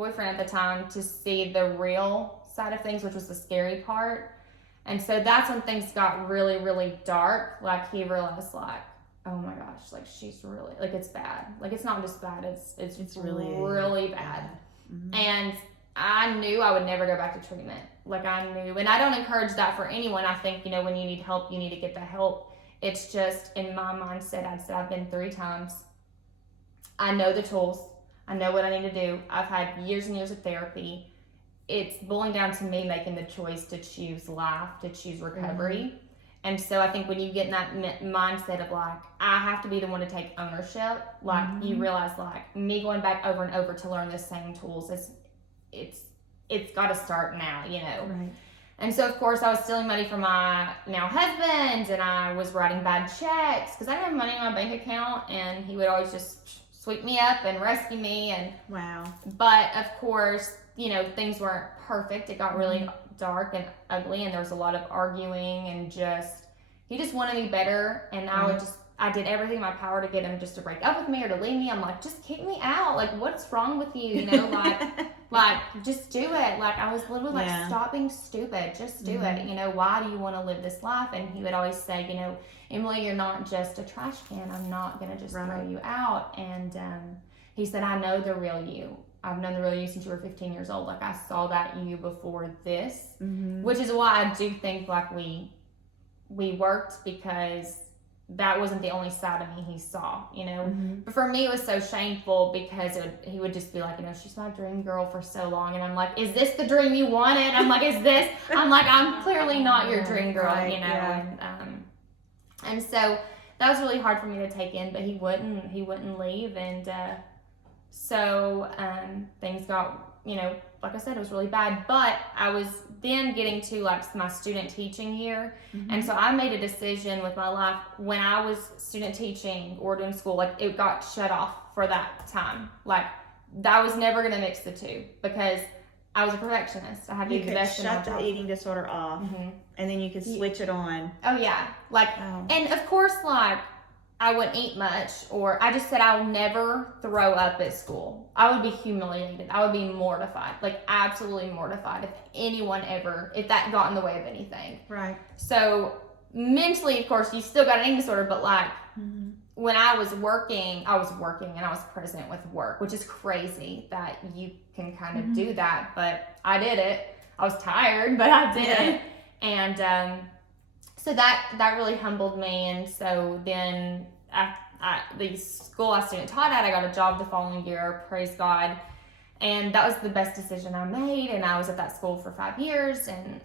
boyfriend at the time to see the real side of things, which was the scary part. And so that's when things got really, really dark. Like he realized, like, oh my gosh, like she's really, like it's bad. Like it's not just bad, it's really bad. Mm-hmm. And I knew I would never go back to treatment. Like I knew, and I don't encourage that for anyone. I think, you know, when you need help, you need to get the help. It's just in my mindset, I've been 3 times. I know the tools. I know what I need to do. I've had years and years of therapy. It's boiling down to me making the choice to choose life, to choose recovery. Mm-hmm. And so I think when you get in that mindset of like, I have to be the one to take ownership, like mm-hmm. you realize like me going back over and over to learn the same tools, it's got to start now, you know. Right. And so, of course, I was stealing money from my now husband, and I was writing bad checks because I didn't have money in my bank account, and he would always just sweep me up and rescue me. And wow. But, of course, you know, things weren't perfect. It got really dark and ugly, and there was a lot of arguing, and he just wanted me better, and I did everything in my power to get him just to break up with me or to leave me. I'm like, just kick me out. Like, what's wrong with you? You know, like, just do it. Like, I was literally like, stop being stupid. Just do it. You know, why do you want to live this life? And he would always say, you know, Emily, you're not just a trash can. I'm not going to just throw you out. And he said, I know the real you. I've known the real you since you were 15 years old. Like, I saw that you before this, which is why I do think, like, we worked, because that wasn't the only side of me he saw, you know. Mm-hmm. But for me, it was so shameful because he would just be like, you know, she's my dream girl for so long. And I'm like, is this the dream you wanted? I'm like, is this? I'm like, I'm clearly not your dream girl, right, you know. Yeah. And so that was really hard for me to take in, but he wouldn't leave. And so things got, you know, like I said, it was really bad, but I was then getting to like my student teaching year. Mm-hmm. And so I made a decision with my life when I was student teaching or doing school, like it got shut off for that time. Like I was never going to mix the two because I was a perfectionist. I had to do the best in my job. You could shut the eating disorder off, and then you could switch it on. Oh yeah. Like, and of course, like, I wouldn't eat much, or I just said I'll never throw up at school. I would be humiliated. I would be mortified, like absolutely mortified if that got in the way of anything. Right. So mentally, of course, you still got an eating disorder, but like when I was working and I was present with work, which is crazy that you can kind of do that, but I did it. I was tired, but I did it. And, so that really humbled me, and so then the school I student taught at, I got a job the following year, praise God, and that was the best decision I made, and I was at that school for 5 years, and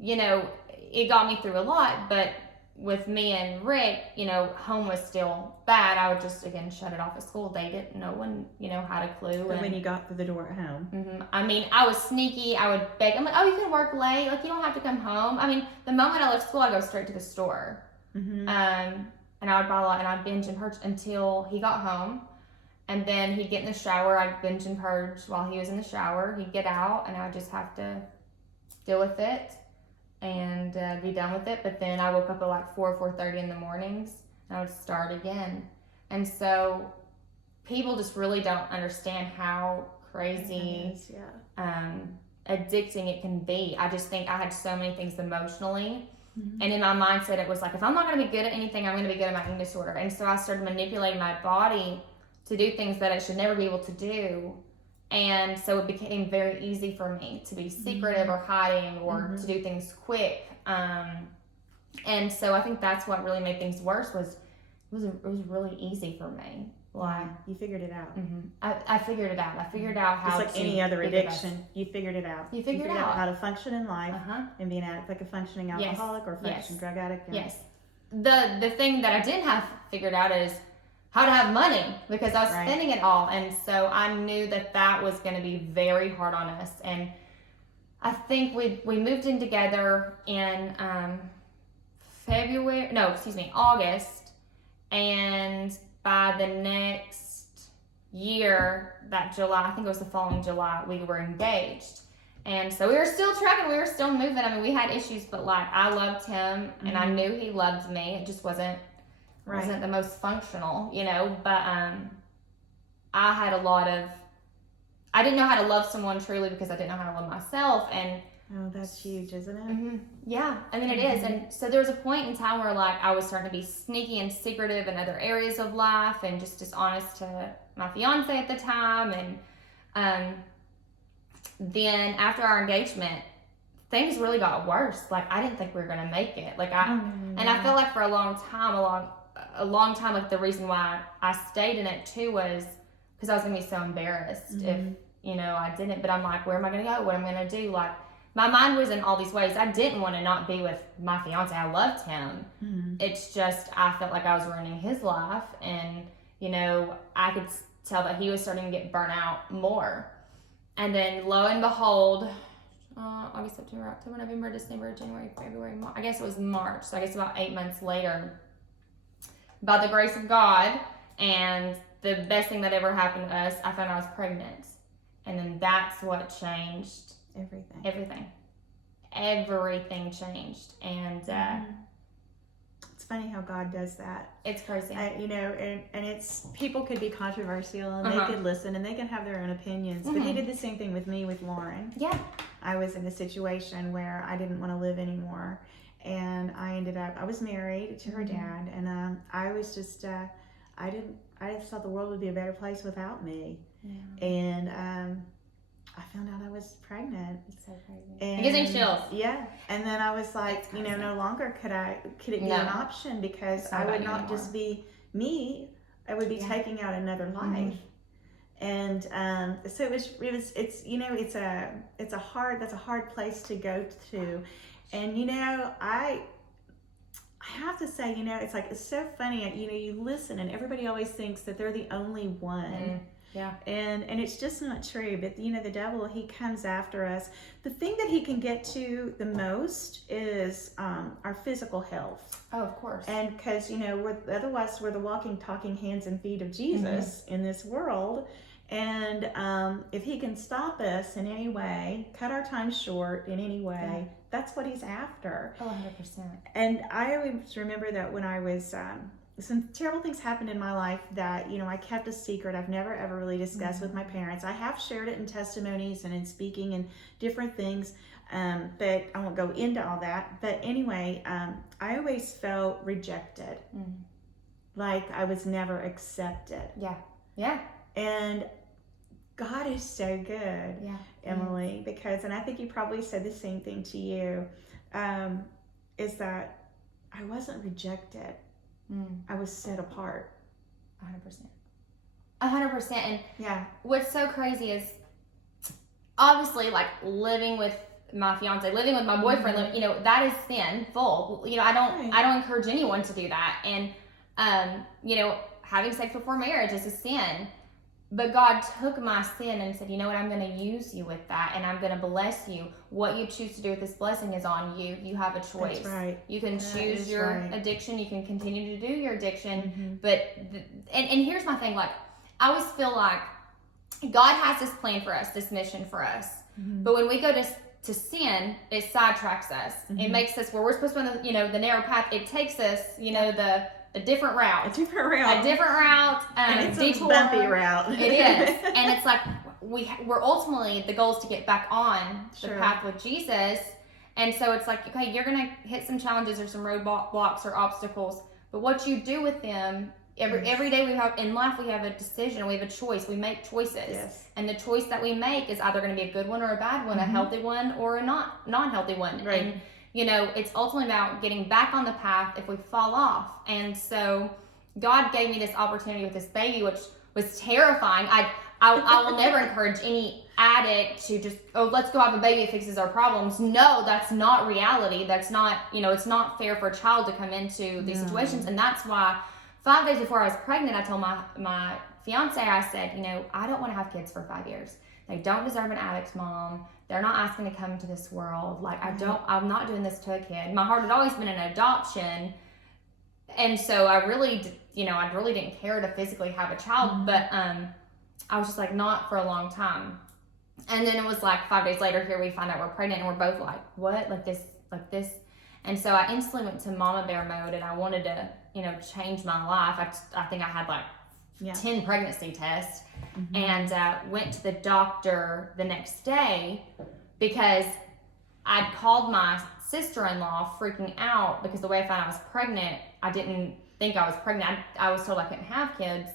you know, it got me through a lot, but with me and Rick, you know, home was still bad. I would just, again, shut it off at school. No one, you know, had a clue. But when you got through the door at home. I mean, I was sneaky. I would beg. I'm like, oh, you can work late. Like, you don't have to come home. I mean, the moment I left school, I'd go straight to the store. And I would buy a lot, and I'd binge and purge until he got home. And then he'd get in the shower. I'd binge and purge while he was in the shower. He'd get out, and I would just have to deal with it and be done with it. But then I woke up at like 4:30 in the mornings, and I would start again. And so people just really don't understand how crazy addicting it can be. I just think I had so many things emotionally, and in my mindset it was like, if I'm not going to be good at anything, I'm going to be good at my eating disorder. And so I started manipulating my body to do things that I should never be able to do. And so it became very easy for me to be secretive or hiding or to do things quick. And so I think that's what really made things worse was it was really easy for me. Like, you figured it out. I figured it out. I figured out how to. Just like any other addiction, you figured it out. You figured out how to function in life and be like a functioning alcoholic or functioning drug addict. Yeah. Yes. The thing that I didn't have figured out is how to have money, because I was spending it all. And so I knew that was going to be very hard on us. And I think we moved in together in August. And by the next year, that July, I think it was the following July, we were engaged. And so we were still trucking, we were still moving. I mean, we had issues, but like, I loved him and I knew he loved me. It just wasn't the most functional, you know, but I had a lot of I didn't know how to love someone truly because I didn't know how to love myself. And oh, that's huge, isn't it? Yeah, I mean, it is. And so there was a point in time where, like, I was starting to be sneaky and secretive in other areas of life and just dishonest to my fiance at the time. And then after our engagement, things really got worse. Like, I didn't think we were going to make it. Like, I feel like for a long time, like, the reason why I stayed in it too was because I was going to be so embarrassed if, you know, I didn't. But I'm like, where am I going to go? What am I going to do? Like, my mind was in all these ways. I didn't want to not be with my fiance. I loved him. It's just, I felt like I was ruining his life. And, you know, I could tell that he was starting to get burnt out more. And then lo and behold, August, September, October, November, December, January, February, March. I guess it was March. So I guess about 8 months later, by the grace of God and the best thing that ever happened to us, I found I was pregnant. And then that's what changed everything changed. And it's funny how God does that. It's crazy. You know, and it's, people could be controversial and they could listen and they can have their own opinions, but he did the same thing with me with Lauren. Yeah. I was in a situation where I didn't want to live anymore, and I was married to her dad, and I was just I just thought the world would be a better place without me. And I found out I was pregnant. It's so crazy. And, it gives me chills. Yeah. And then I was like, you know, no longer could it be an option, because I would not just be me. I would be taking out another life. And so it's you know, it's a hard place to go to. And, you know, I have to say, you know, it's so funny, you know, you listen and everybody always thinks that they're the only one. Yeah. And it's just not true. But, you know, the devil, he comes after us. The thing that he can get to the most is our physical health. Oh, of course. And because, you know, we're the walking, talking hands and feet of Jesus in this world. And if he can stop us in any way, cut our time short in any way, that's what he's after. Oh, 100%. And I always remember that when I was... some terrible things happened in my life that, you know, I kept a secret. I've never ever really discussed with my parents. I have shared it in testimonies and in speaking and different things, but I won't go into all that. But anyway, I always felt rejected, like I was never accepted. Yeah. And God is so good, Emily, because, and I think he probably said the same thing to you, is that I wasn't rejected. I was set apart. 100%. And what's so crazy is, obviously, like, living with my fiance, living with my boyfriend, you know, that is sinful. You know, I don't encourage anyone to do that. And you know, having sex before marriage is a sin. But God took my sin and said, you know what, I'm going to use you with that, and I'm going to bless you. What you choose to do with this blessing is on you. You have a choice. That's right. You can choose your addiction. You can continue to do your addiction. But, and here's my thing, like, I always feel like God has this plan for us, this mission for us. But when we go to sin, it sidetracks us. It makes us, where we're supposed to be on the, you know, the narrow path, it takes us, you know, a different route. A different route. And it's detour. A bumpy route. It is. And it's like, we're ultimately, the goal is to get back on the path with Jesus. And so it's like, okay, you're going to hit some challenges or some roadblocks or obstacles, but what you do with them, every day we have in life, we have a decision, we have a choice, we make choices. And the choice that we make is either going to be a good one or a bad one, a healthy one or a non-healthy one. Right. And, you know, it's ultimately about getting back on the path if we fall off. And so God gave me this opportunity with this baby, which was terrifying. I will never encourage any addict to just, let's go have a baby, it fixes our problems. No, that's not reality. That's not, you know, it's not fair for a child to come into these situations. And that's why 5 days before I was pregnant, I told my fiance, I said, you know, I don't want to have kids for 5 years. They don't deserve an addict's mom. They're not asking to come into this world. Like, I'm not doing this to a kid. My heart had always been an adoption. And so I really didn't care to physically have a child, but I was just like, not for a long time. And then it was like 5 days later, here we find out we're pregnant, and we're both like, what? Like this. And so I instantly went to mama bear mode, and I wanted to, you know, change my life. I think I had like 10 pregnancy tests, and went to the doctor the next day because I'd called my sister-in-law freaking out because the way I found I was pregnant, I didn't think I was pregnant. I was told I couldn't have kids.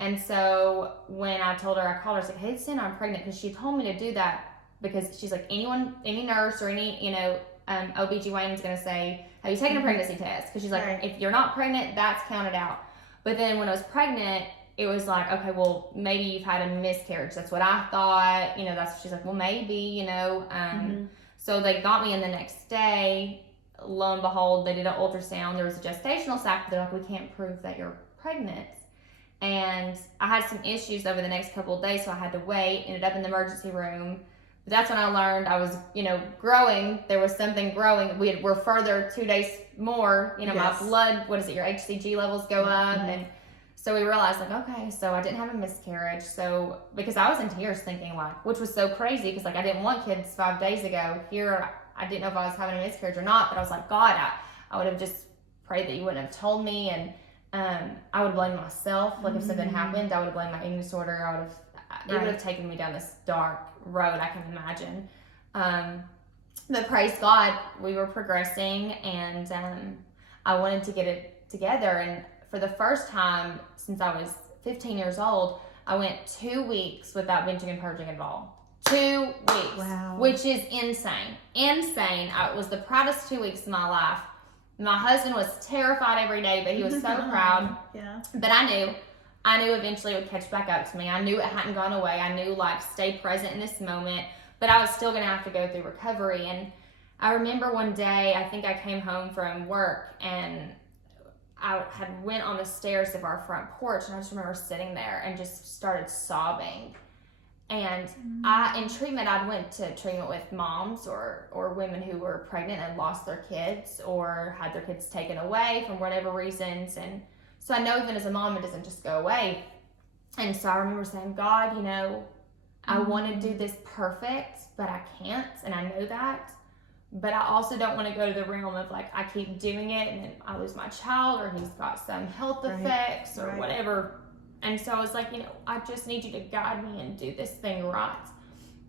And so when I told her, I called her, I was like, hey, Santa, I'm pregnant, because she told me to do that because she's like, any nurse or any, OBGYN is going to say, have you taken a pregnancy test? Because she's like, if you're not pregnant, that's counted out. But then when I was pregnant, it was like, okay, well, maybe you've had a miscarriage. That's what I thought. She's like, well, maybe, So they got me in the next day. Lo and behold, they did an ultrasound. There was a gestational sac. They're like, we can't prove that you're pregnant. And I had some issues over the next couple of days, so I had to wait. Ended up in the emergency room. But that's when I learned I was, growing. There was something growing. We're further 2 days more. My blood, your HCG levels go up. And so we realized, like, okay, so I didn't have a miscarriage. So, because I was in tears thinking, like, which was so crazy, because, like, I didn't want kids 5 days ago. Here, I didn't know if I was having a miscarriage or not, but I was like, God, I would have just prayed that you wouldn't have told me. And I would blame myself. Like, if something happened, I would have blamed my eating disorder. It would have taken me down this dark road, I can imagine. But praise God, we were progressing, and I wanted to get it together. And for the first time since I was 15 years old, I went 2 weeks without binging and purging at all. 2 weeks. Wow. Which is insane. Insane. It was the proudest 2 weeks of my life. My husband was terrified every day, but he was so proud. Yeah. But I knew eventually it would catch back up to me. I knew it hadn't gone away. I knew, like, stay present in this moment, but I was still going to have to go through recovery. And I remember one day, I think I came home from work, and I had went on the stairs of our front porch, and I just remember sitting there and just started sobbing. And in treatment, I went to treatment with moms or women who were pregnant and lost their kids or had their kids taken away for whatever reasons. And so I know even as a mom, it doesn't just go away. And so I remember saying, God, I want to do this perfect, but I can't, and I know that. But I also don't want to go to the realm of, like, I keep doing it and then I lose my child, or he's got some health effects or whatever. And so I was like, I just need you to guide me and do this thing right.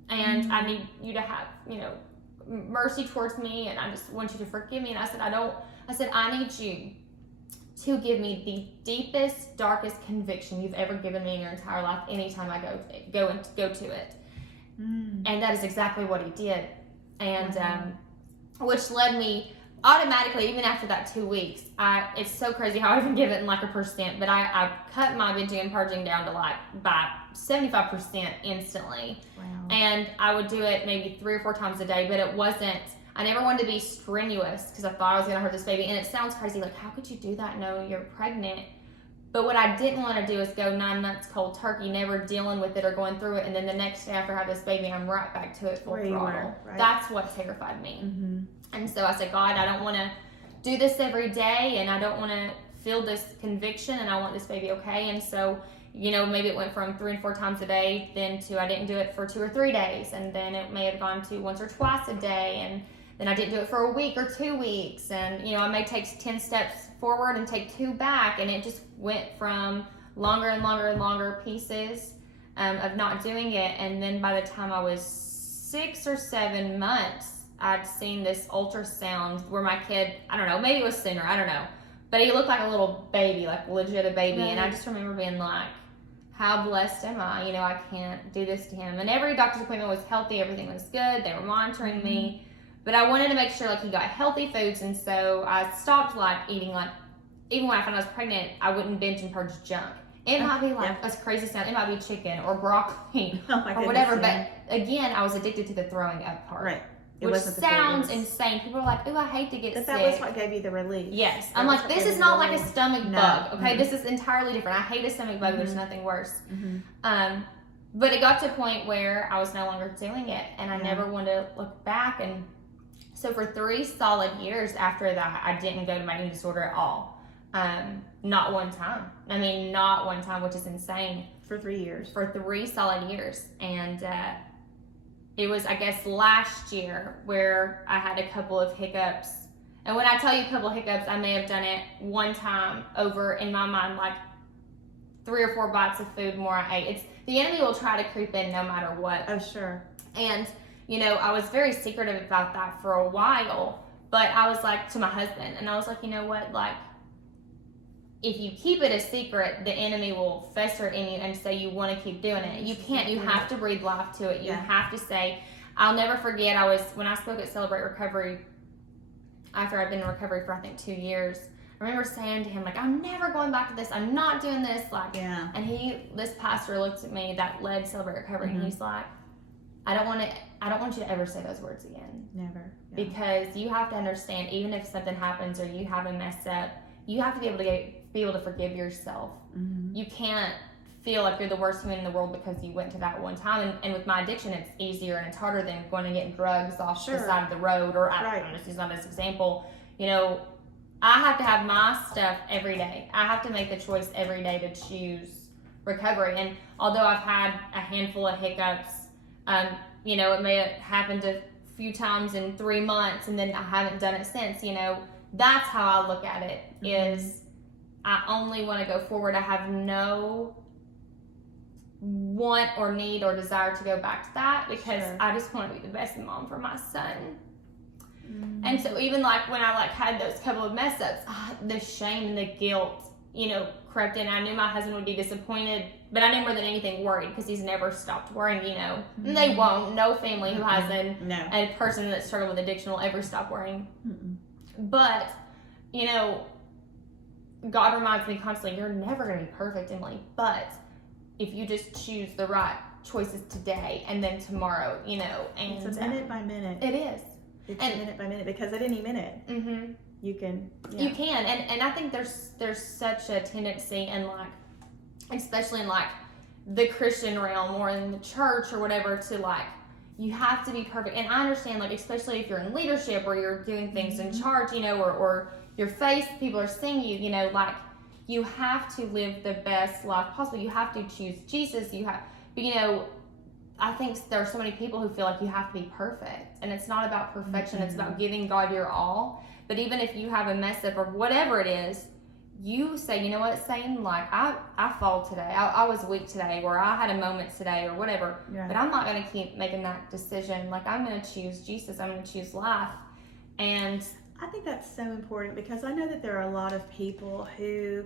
And I need you to have, mercy towards me, and I just want you to forgive me. And I said, I need you to give me the deepest, darkest conviction you've ever given me in your entire life anytime I go to it. And that is exactly what he did. And which led me automatically, even after that 2 weeks, it's so crazy how I even give it in like a percent, but I cut my binging and purging down to like by 75% instantly. Wow. And I would do it maybe 3 or 4 times a day, but it wasn't, I never wanted to be strenuous because I thought I was going to hurt this baby. And it sounds crazy, like, how could you do that? No, you're pregnant. But what I didn't want to do is go 9 months cold turkey, never dealing with it or going through it, and then the next day after I have this baby, I'm right back to it full throttle. Right? That's what terrified me. And so I said, God, I don't want to do this every day, and I don't want to feel this conviction, and I want this baby okay. And so, maybe it went from 3 and 4 times a day, then to I didn't do it for 2 or 3 days, and then it may have gone to once or twice a day, and then I didn't do it for a week or 2 weeks, and I may take 10 steps forward and take 2 back, and it just went from longer and longer and longer pieces of not doing it. And then by the time I was 6 or 7 months, I'd seen this ultrasound where my kid, I don't know, maybe it was sooner, I don't know, but he looked like a little baby, like legit a baby. And I just remember being like, how blessed am I? I can't do this to him. And every doctor's appointment was healthy, everything was good, they were monitoring me. But I wanted to make sure, like, he got healthy foods, and so I stopped, like, eating, like, even when I found I was pregnant, I wouldn't binge and purge junk. It might be, like, a crazy sound. It might be chicken or broccoli or whatever. But, again, I was addicted to the throwing up part. Right. Which sounds insane. People are like, ooh, I hate to get sick. But that was what gave you the relief. Yes. I'm like, this is not like a stomach bug, okay? This is entirely different. I hate a stomach bug. There's nothing worse. But it got to a point where I was no longer doing it, and I never wanted to look back. And so for 3 solid years after that, I didn't go to my eating disorder at all. Not one time. I mean, not one time, which is insane. For 3 years. For 3 solid years. And it was, I guess, last year where I had a couple of hiccups. And when I tell you a couple of hiccups, I may have done it one time over, in my mind, like 3 or 4 bites of food more I ate. The enemy will try to creep in no matter what. Oh, sure. And, I was very secretive about that for a while, but I was like, to my husband, and I was like, you know what, like, if you keep it a secret, the enemy will fester in you and say you want to keep doing it. You can't. You have to breathe life to it. You have to say, I'll never forget, when I spoke at Celebrate Recovery, after I'd been in recovery for, I think, 2 years, I remember saying to him, like, I'm never going back to this. I'm not doing this. Like, and this pastor looked at me that led Celebrate Recovery, and he's like, I don't want you to ever say those words again. Never. Yeah. Because you have to understand, even if something happens or you have a mess up, you have to be able to forgive yourself. Mm-hmm. You can't feel like you're the worst human in the world because you went to that one time. And with my addiction, it's easier and it's harder than going and getting drugs off the side of the road. Or I'm just using that as an example. I have to have my stuff every day. I have to make the choice every day to choose recovery. And although I've had a handful of hiccups, it may have happened a few times in 3 months and then I haven't done it since, that's how I look at it, is I only want to go forward. I have no want or need or desire to go back to that because I just want to be the best mom for my son. Mm-hmm. And so even like when I had those couple of mess ups, the shame and the guilt, crept in. I knew my husband would be disappointed, but I knew more than anything worried because he's never stopped worrying, Mm-hmm. And they won't. No family who has a person that struggled with addiction will ever stop worrying. Mm-mm. But, God reminds me constantly, you're never going to be perfect, Emily, but if you just choose the right choices today and then tomorrow, and it's a minute by minute. It is. It's a minute by minute because at any minute you can. Yeah. You can, and I think there's such a tendency in especially in the Christian realm or in the church or whatever to you have to be perfect. And I understand especially if you're in leadership or you're doing things in charge, or your face, people are seeing you, you have to live the best life possible. You have to choose Jesus. But I think there are so many people who feel like you have to be perfect, and it's not about perfection. It's about giving God your all. But even if you have a mess up or whatever it is, you say, you know what, Satan, I fall today. I was weak today, or I had a moment today, or whatever. Yeah. But I'm not going to keep making that decision. I'm going to choose Jesus. I'm going to choose life. And I think that's so important because I know that there are a lot of people who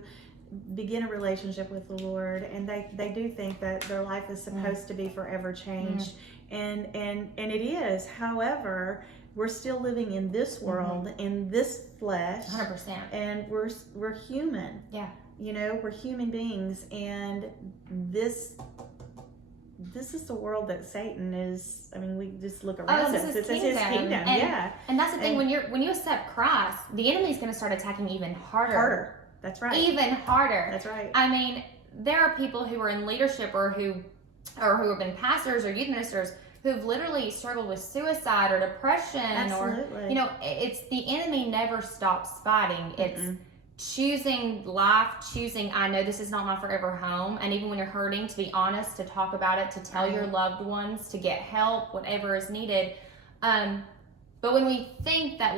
begin a relationship with the Lord and they do think that their life is supposed to be forever changed. And it is. However, we're still living in this world, in this flesh. 100%. And we're human. Yeah. We're human beings, and this is the world that Satan is. I mean, we just look around us. It's his kingdom. And that's the thing, when you accept Christ, the enemy's going to start attacking even harder. That's right. Even harder. That's right. I mean, there are people who are in leadership or who have been pastors or youth ministers who've literally struggled with suicide or depression. Absolutely. Or, it's the enemy never stops fighting. It's choosing life, choosing, I know this is not my forever home. And even when you're hurting, to be honest, to talk about it, to tell your loved ones, to get help, whatever is needed. But when we think that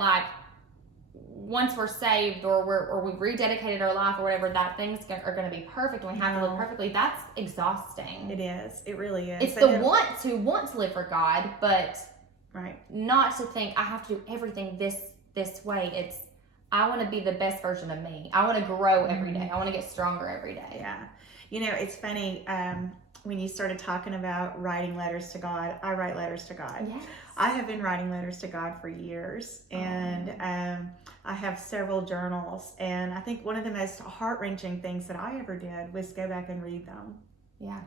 once we're saved or we've rededicated our life or whatever, that things are going to be perfect and we have to live perfectly, that's exhausting. It is. It really is. It's the want to live for God, but not to think I have to do everything this way. It's I want to be the best version of me. I want to grow every day. I want to get stronger every day. Yeah. It's funny, when you started talking about writing letters to God, I write letters to God. Yes. I have been writing letters to God for years, and I have several journals, and I think one of the most heart-wrenching things that I ever did was go back and read them. Yeah.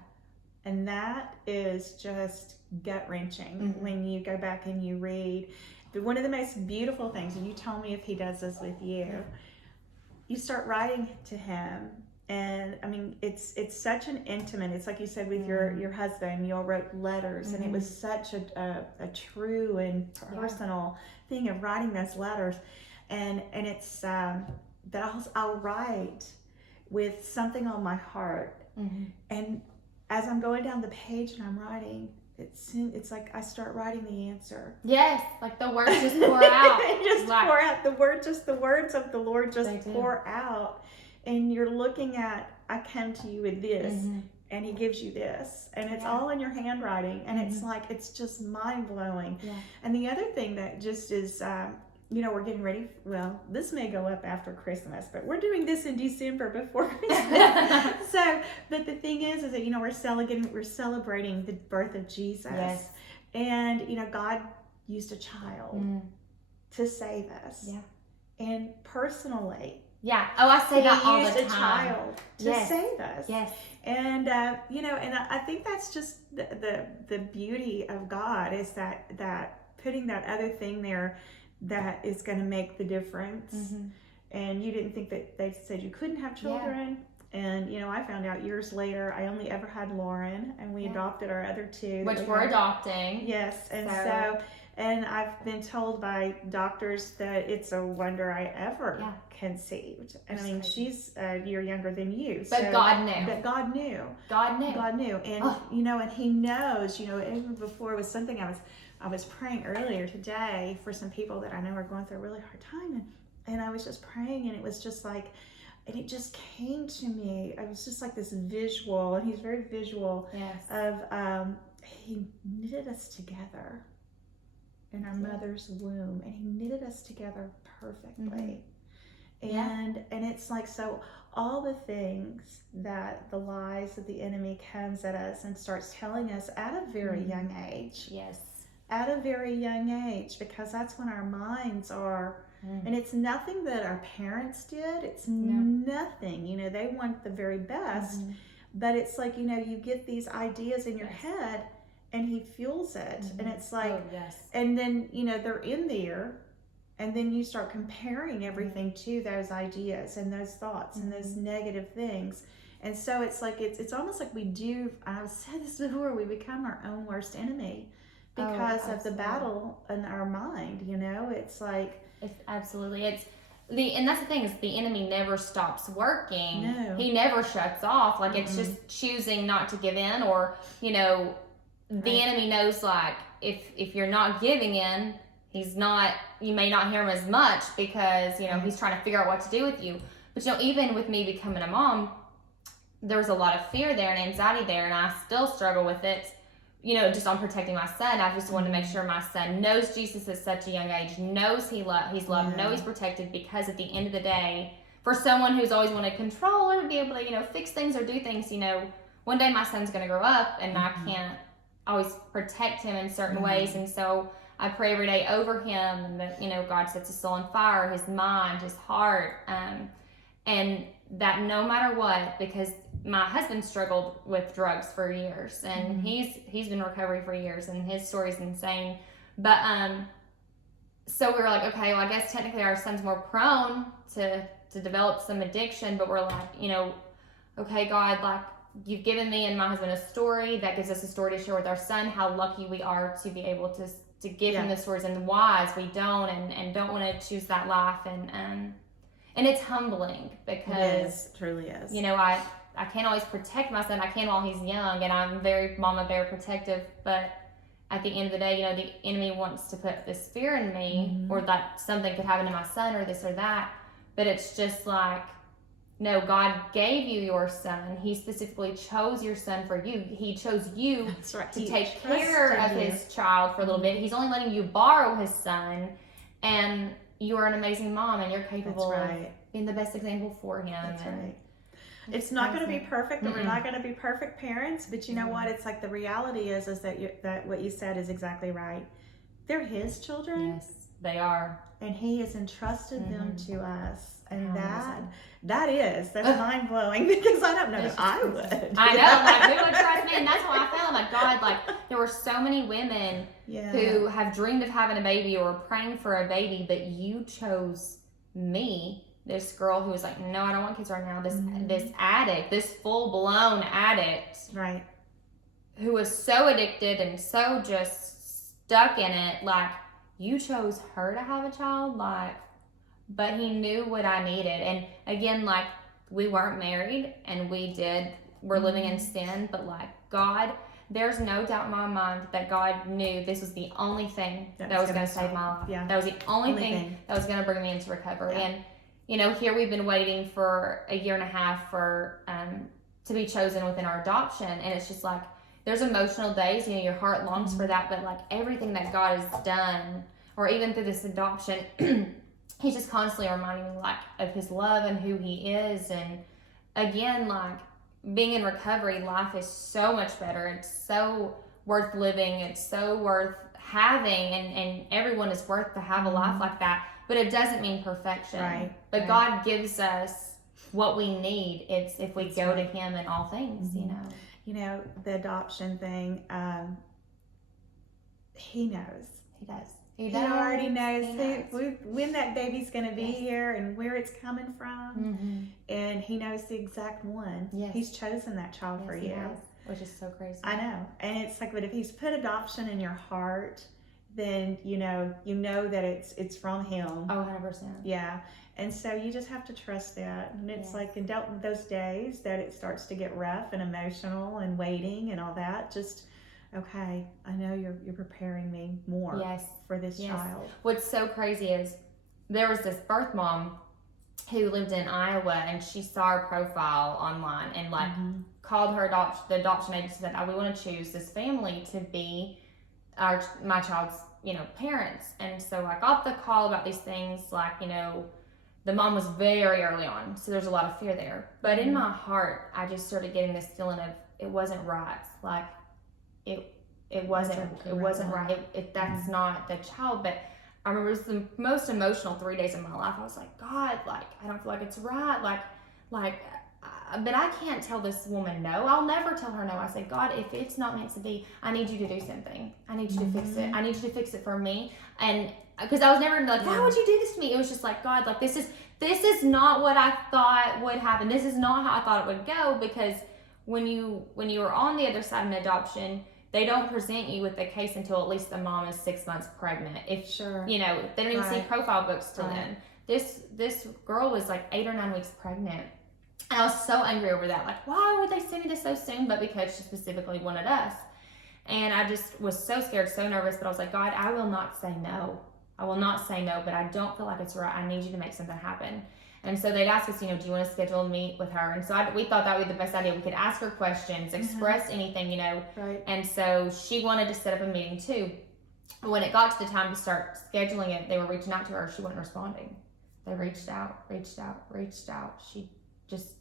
And that is just gut-wrenching when you go back and you read. But one of the most beautiful things, and you tell me if he does this with you, you start writing to him. And I mean, it's such an intimate, it's like you said with your husband, you all wrote letters, and it was such a true and personal thing of writing those letters. And it's that I'll write with something on my heart. And as I'm going down the page and I'm writing, it's like I start writing the answer. Yes, the words just pour out. Pour out the words of the Lord just pour out. and you're looking at, I come to you with this, and he gives you this, and it's all in your handwriting, and it's like, it's just mind-blowing. And the other thing that just is, we're getting ready, well, this may go up after Christmas, but we're doing this in December before Christmas. So, but the thing is that, we're celebrating the birth of Jesus. And, God used a child to save us. And personally, I say that all the time. He used a child to save us. And and I think that's just the beauty of God, is that putting that other thing there that is going to make the difference. And you didn't think that they said you couldn't have children. And I found out years later I only ever had Lauren, and we adopted our other two, which we're adopting. Yes. And so and I've been told by doctors that it's a wonder I ever conceived. And I mean, she's a year younger than you. But God knew. But God knew. God knew. God knew. And, and he knows, even before, it was something I was praying earlier today for some people that I know are going through a really hard time. And I was just praying, and it was just like, and it just came to me. I was just like this visual, and he's very visual, of he knitted us together in our mother's womb, and he knitted us together perfectly. And it's like, so all the things that the lies of the enemy comes at us and starts telling us at a very young age. At a very young age, because that's when our minds are, and it's nothing that our parents did. It's nothing, they want the very best, but it's like, you get these ideas in your head, and he fuels it. And it's like, and then, they're in there, and then you start comparing everything to those ideas and those thoughts and those negative things. And so it's like, it's almost like we do, I've said this before, we become our own worst enemy because of the battle in our mind, it's like. It's absolutely, and that's the thing, is the enemy never stops working. No. He never shuts off. Like, it's just choosing not to give in, or, the enemy knows, like, if you're not giving in, you may not hear him as much, because, he's trying to figure out what to do with you. But, even with me becoming a mom, there was a lot of fear there and anxiety there, and I still struggle with it, just on protecting my son. I just wanted to make sure my son knows Jesus at such a young age, knows he's loved, knows he's protected, because at the end of the day, for someone who's always wanted control or to be able to, fix things or do things, one day my son's going to grow up, and I can't always protect him in certain ways. And so I pray every day over him, and that, God sets his soul on fire, his mind, his heart, and that no matter what, because my husband struggled with drugs for years, and he's been in recovery for years, and his story's insane. But so we were like, okay, well, I guess technically our son's more prone to develop some addiction, but we're like, okay, God, like, you've given me and my husband a story that gives us a story to share with our son. How lucky we are to be able to give him the stories, and why we don't and don't want to choose that life, and it's humbling, because it truly is. I can't always protect my son. I can while he's young, and I'm very protective, but at the end of the day, the enemy wants to put this fear in me, or that something could happen to my son, or this or that. But it's just like, no, God gave you your son. He specifically chose your son for you. He chose you to take care of his child for a little bit. He's only letting you borrow his son, and you are an amazing mom, and you're capable of being the best example for him. That's right. It's not going to be perfect, and we're not going to be perfect parents, but you know what? It's like, the reality is that what you said is exactly right. They're his children. Yes, they are. And he has entrusted them to us. And that's mind-blowing, because I don't know if I would. I know, like, who would trust me? And that's how I felt. Like, God, like, there were so many women who have dreamed of having a baby or praying for a baby, but you chose me, this girl who was like, no, I don't want kids right now. This addict, this full-blown addict, right, who was so addicted and so just stuck in it. Like, you chose her to have a child, like, but he knew what I needed. And again, like, we weren't married, and we're living in sin, but like, God, there's no doubt in my mind that God knew this was the only thing that was going to save my life. Yeah. That was the only thing that was going to bring me into recovery. Yeah. And here we've been waiting for a year and a half for to be chosen within our adoption, and it's just like there's emotional days, your heart longs for that, but like everything that God has done, or even through this adoption, he's just constantly reminding me like of his love and who he is. And again, like being in recovery, life is so much better. It's so worth living. It's so worth having, and everyone is worth to have a life like that. But it doesn't mean perfection. Right. But God gives us what we need. It's if we go to him in all things, the adoption thing, he knows. He does. He already knows when that baby's going to be here and where it's coming from. And he knows the exact one. Yes. He's chosen that child for you. Which is so crazy. I know. And it's like, but if he's put adoption in your heart, then you know that it's from him. Oh, 100%. Yeah. And so you just have to trust that. And it's like in those days that it starts to get rough and emotional and waiting and all that, just okay, I know you're preparing me more for this child. What's so crazy is there was this birth mom who lived in Iowa, and she saw our profile online and like called her the adoption agency and said, we want to choose this family to be my child's parents. And so I got the call about these things, like the mom was very early on, so there's a lot of fear there. But in my heart, I just started getting this feeling of it wasn't right. Like it wasn't right. That's not the child. But I remember it was the most emotional 3 days of my life. I was like, God, like I don't feel like it's right. But I can't tell this woman no. I'll never tell her no. I said, God, if it's not meant to be, I need you to do something. I need you to fix it. I need you to fix it for me. And because I was never like, why would you do this to me? It was just like, God, like this is not what I thought would happen. This is not how I thought it would go. Because when you are on the other side of an adoption, they don't present you with the case until at least the mom is 6 months pregnant. They don't even see profile books till then. This girl was like 8 or 9 weeks pregnant. And I was so angry over that. Like, why would they send me this so soon? But because she specifically wanted us. And I just was so scared, so nervous. But I was like, God, I will not say no. I will not say no, but I don't feel like it's right. I need you to make something happen. And so they'd ask us, do you want to schedule a meet with her? And so we thought that would be the best idea. We could ask her questions, express anything, Right. And so she wanted to set up a meeting too. When it got to the time to start scheduling it, they were reaching out to her. She wasn't responding. They reached out. She just,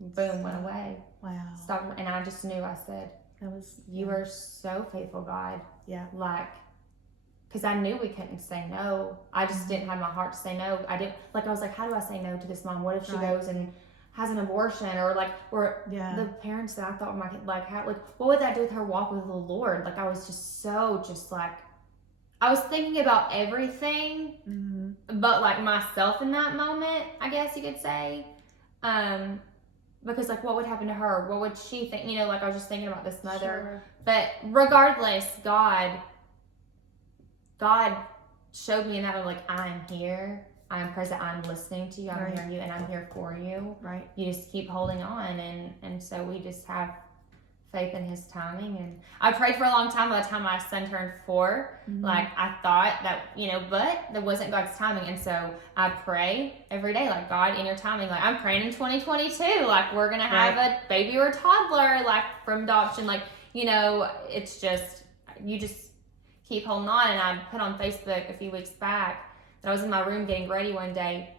boom, went away. Wow. Stopped, and I just knew, I said, you are so faithful, God. Yeah. Because I knew we couldn't say no. I just didn't have my heart to say no. I was like, how do I say no to this mom? What if she goes and has an abortion, or the parents that I thought were my kid, what would that do with her walk with the Lord? Like, I was just so I was thinking about everything, but like myself in that moment, I guess you could say. Because what would happen to her? What would she think? I was just thinking about this mother. Sure. But regardless, God showed me in that way, I am here, I am present, I'm listening to you, I'm hearing you, and I'm here for you. Right. You just keep holding on, and so we just have faith in his timing. And I prayed for a long time. By the time my son turned 4, I thought that, but that wasn't God's timing. And so I pray every day, God, in your timing, I'm praying in 2022, we're going to have a baby or a toddler, from adoption, it's just, you just keep holding on. And I put on Facebook a few weeks back that I was in my room getting ready one day,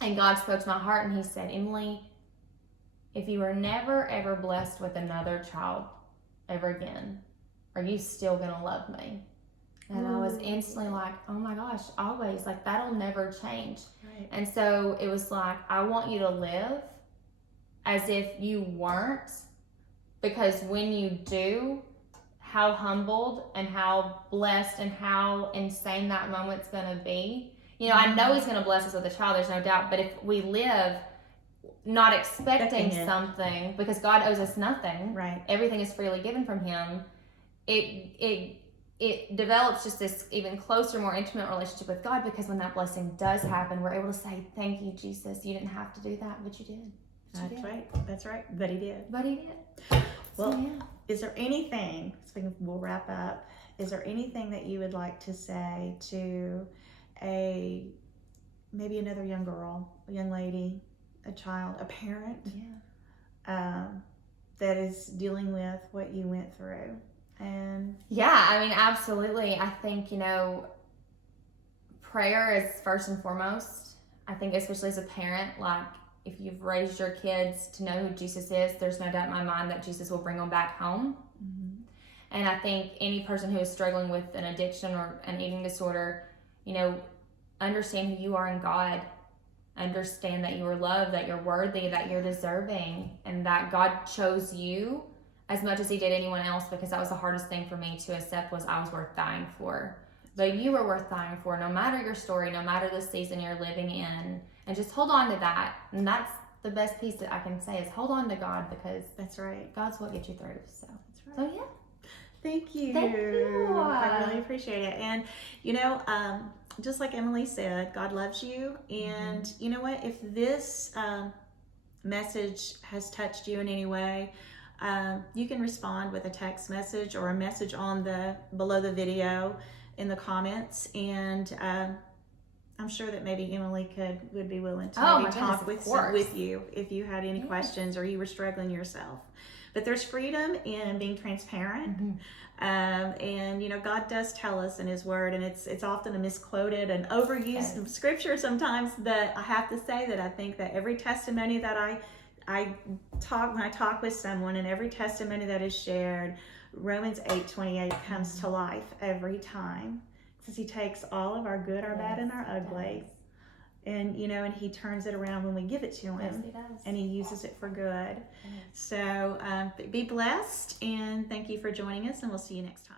and God spoke to my heart, and he said, Emily, if you are never ever blessed with another child ever again, are you still gonna love me? And I was instantly like, oh my gosh, always, that'll never change. Right. And so it was I want you to live as if you weren't, because when you do, how humbled and how blessed and how insane that moment's gonna be. I know he's gonna bless us with a child, there's no doubt, but if we live not expecting something, because God owes us nothing, right? Everything is freely given from him. It develops just this even closer, more intimate relationship with God, because when that blessing does happen, we're able to say, thank you, Jesus. You didn't have to do that, but you did. That's right. But he did. Well, so, is there anything, we'll wrap up, is there anything that you would like to say to a maybe another young girl, a young lady, a child, a parent that is dealing with what you went through. And yeah, I mean, absolutely. I think, prayer is first and foremost. I think, especially as a parent, like, if you've raised your kids to know who Jesus is, there's no doubt in my mind that Jesus will bring them back home. mm-hmm. And I think any person who is struggling with an addiction or an eating disorder, understand who you are in God. Understand that you are loved, that you're worthy, that you're deserving, and that God chose you as much as he did anyone else, because that was the hardest thing for me to accept, was I was worth dying for. But you were worth dying for, no matter your story, no matter the season you're living in. And just hold on to that. And that's the best piece that I can say, is hold on to God, because that's right. God's what gets you through. So that's right. So yeah. Thank you. Thank you. I really appreciate it. And just like Emily said, God loves you. And you know what? If this message has touched you in any way, you can respond with a text message or a message on below the video in the comments. And I'm sure that maybe Emily would be willing to maybe talk with you if you had any questions or you were struggling yourself. But there's freedom in being transparent. And God does tell us in his word, and it's often a misquoted and overused scripture sometimes, but I have to say that I think that every testimony that I talk with someone, and every testimony that is shared, Romans 8:28 comes to life every time. Because he takes all of our good, our bad, and our ugly, and and he turns it around when we give it to him. Yes, he does. And he uses it for good. So be blessed, and thank you for joining us, and we'll see you next time.